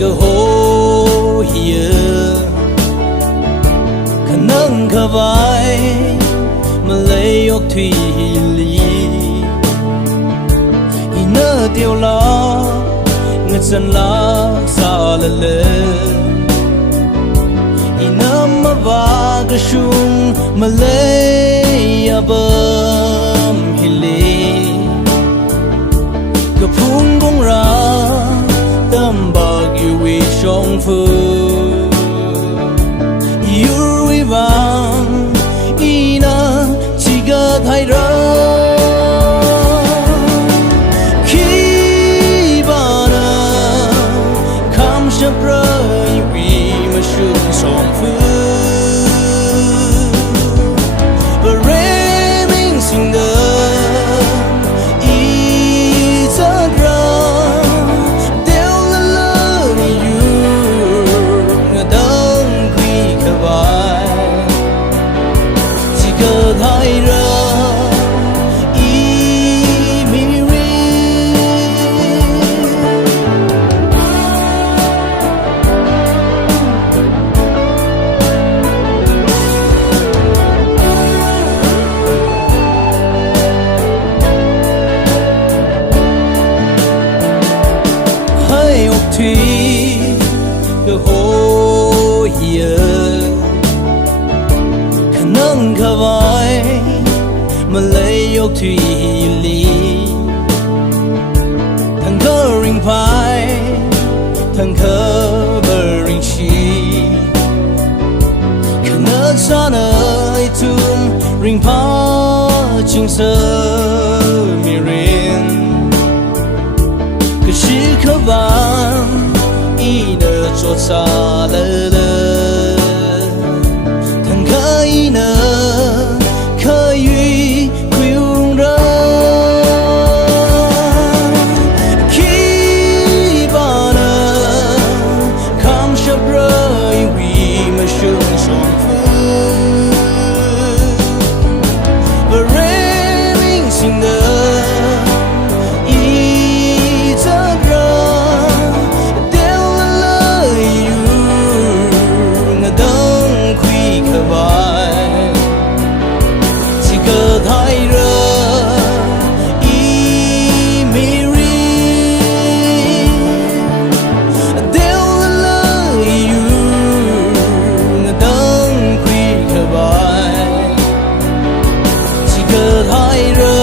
ก็โหเฮียขนังขวายมาเลยยกที่ลีอีเนื้อเดียวลาเงินสันลาซาละเลอีน้ำมาบากระชุมมาเลยยาบมฮิลีก็พุ่งกงราตั้มบากอยู่วิชงฟูอยู่วิบังอีน่าชิกาไทยรัคีบานาคำชับเรยวิมาชุนสองฟูเรมิงสิงเดอก็โหเฮียขนังขวายมาเลยยกที่ลีทั้งเคอริงพายทั้งเคอเบอร์ริงชีขนัดซาเนยทุ่มริงพาจิงเซอมีรินก็ชื่อขวาน一的做啥了了，ทั้งเคยเนอเคยวิคุยรงรัคีบานาคำชับเรยวิมาชุนสองฟูเรมิงสิงเดอไทย